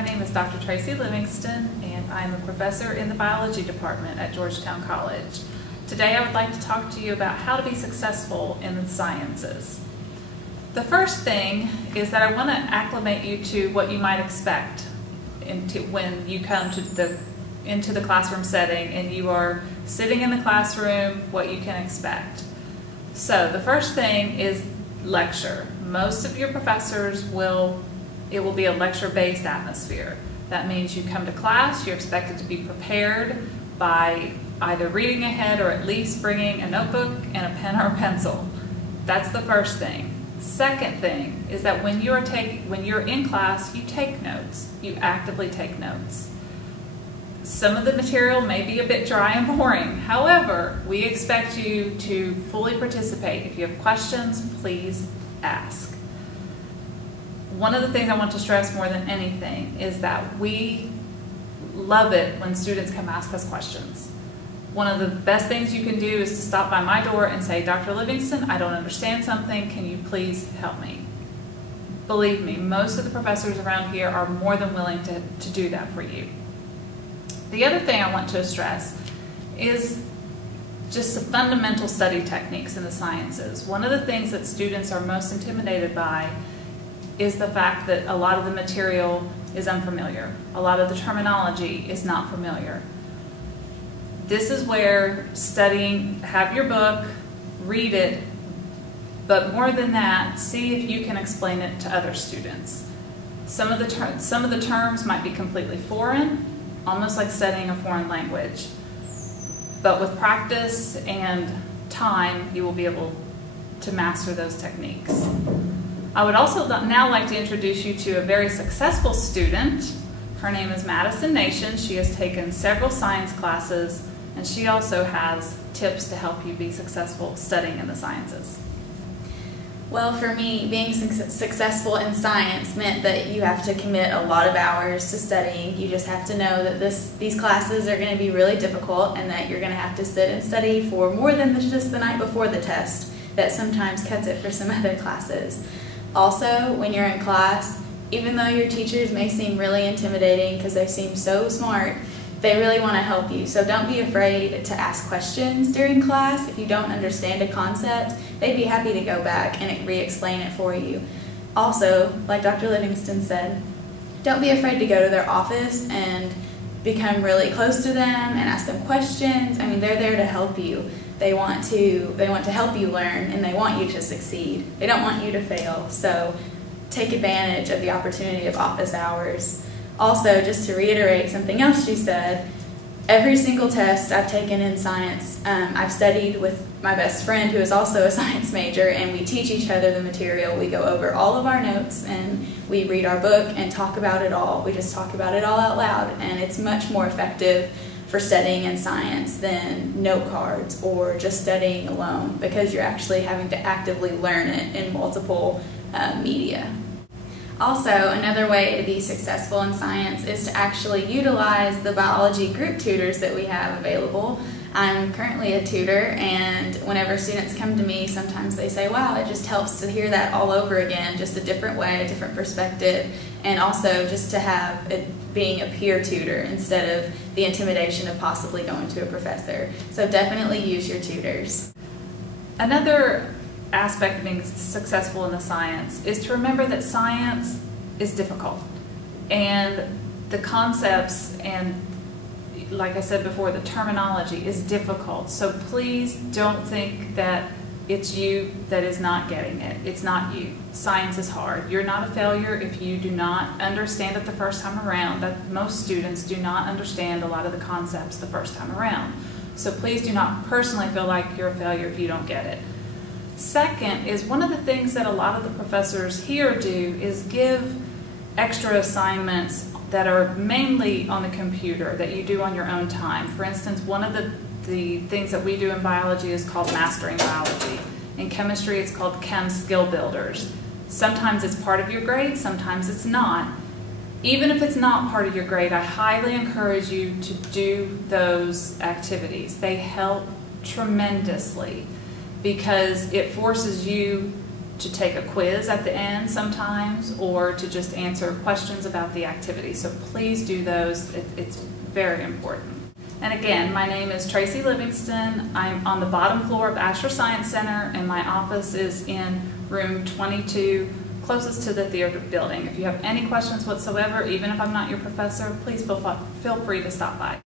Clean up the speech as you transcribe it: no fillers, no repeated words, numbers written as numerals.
My name is Dr. Tracy Livingston, and I'm a professor in the biology department at Georgetown College. Today I would like to talk to you about how to be successful in the sciences. The first thing is that I want to acclimate you to what you might expect when you come into the classroom setting and you are sitting in the classroom, what you can expect. So the first thing is lecture. Most of your professors it will be a lecture-based atmosphere. That means you come to class, you're expected to be prepared by either reading ahead or at least bringing a notebook and a pen or a pencil. That's the first thing. Second thing is that when you're in class, you take notes. You actively take notes. Some of the material may be a bit dry and boring. However, we expect you to fully participate. If you have questions, please ask. One of the things I want to stress more than anything is that we love it when students come ask us questions. One of the best things you can do is to stop by my door and say, Dr. Livingston, I don't understand something, can you please help me? Believe me, most of the professors around here are more than willing to do that for you. The other thing I want to stress is just the fundamental study techniques in the sciences. One of the things that students are most intimidated by is the fact that a lot of the material is unfamiliar. A lot of the terminology is not familiar. This is where studying, have your book, read it, but more than that, see if you can explain it to other students. Some of the terms might be completely foreign, almost like studying a foreign language. But with practice and time, you will be able to master those techniques. I would also now like to introduce you to a very successful student. Her name is Madison Nation. She has taken several science classes, and she also has tips to help you be successful studying in the sciences. Well, for me, being successful in science meant that you have to commit a lot of hours to studying. You just have to know that these classes are going to be really difficult and that you're going to have to sit and study for more than just the night before the test. That sometimes cuts it for some other classes. Also, when you're in class, even though your teachers may seem really intimidating because they seem so smart, they really want to help you. So don't be afraid to ask questions during class. If you don't understand a concept, they'd be happy to go back and re-explain it for you. Also, like Dr. Livingston said, don't be afraid to go to their office and become really close to them and ask them questions. I mean, they're there to help you. They want to help you learn, and they want you to succeed. They don't want you to fail. So take advantage of the opportunity of office hours. Also, just to reiterate something else she said, every single test I've taken in science, I've studied with my best friend who is also a science major, and we teach each other the material. We go over all of our notes, and we read our book and talk about it all. We just talk about it all out loud, and it's much more effective for studying in science than note cards or just studying alone, because you're actually having to actively learn it in multiple media. Also, another way to be successful in science is to actually utilize the biology group tutors that we have available. I'm currently a tutor, and whenever students come to me, sometimes they say, wow, it just helps to hear that all over again, just a different way, a different perspective, and also just to have it being a peer tutor instead of the intimidation of possibly going to a professor. So definitely use your tutors. Another aspect of being successful in the science is to remember that science is difficult, and the concepts and, like I said before, the terminology is difficult. So please don't think that it's you that is not getting it. It's not you. Science is hard. You're not a failure if you do not understand it the first time around. That most students do not understand a lot of the concepts the first time around. So please do not personally feel like you're a failure if you don't get it. Second is, one of the things that a lot of the professors here do is give extra assignments that are mainly on the computer that you do on your own time. For instance, one of the things that we do in biology is called Mastering Biology. In chemistry, it's called Chem Skill Builders. Sometimes it's part of your grade, sometimes it's not. Even if it's not part of your grade, I highly encourage you to do those activities. They help tremendously because it forces you to take a quiz at the end sometimes, or to just answer questions about the activity. So please do those. It's very important. And again, my name is Tracy Livingston. I'm on the bottom floor of Asher Science Center, and my office is in room 22, closest to the theater building. If you have any questions whatsoever, even if I'm not your professor, please feel free to stop by.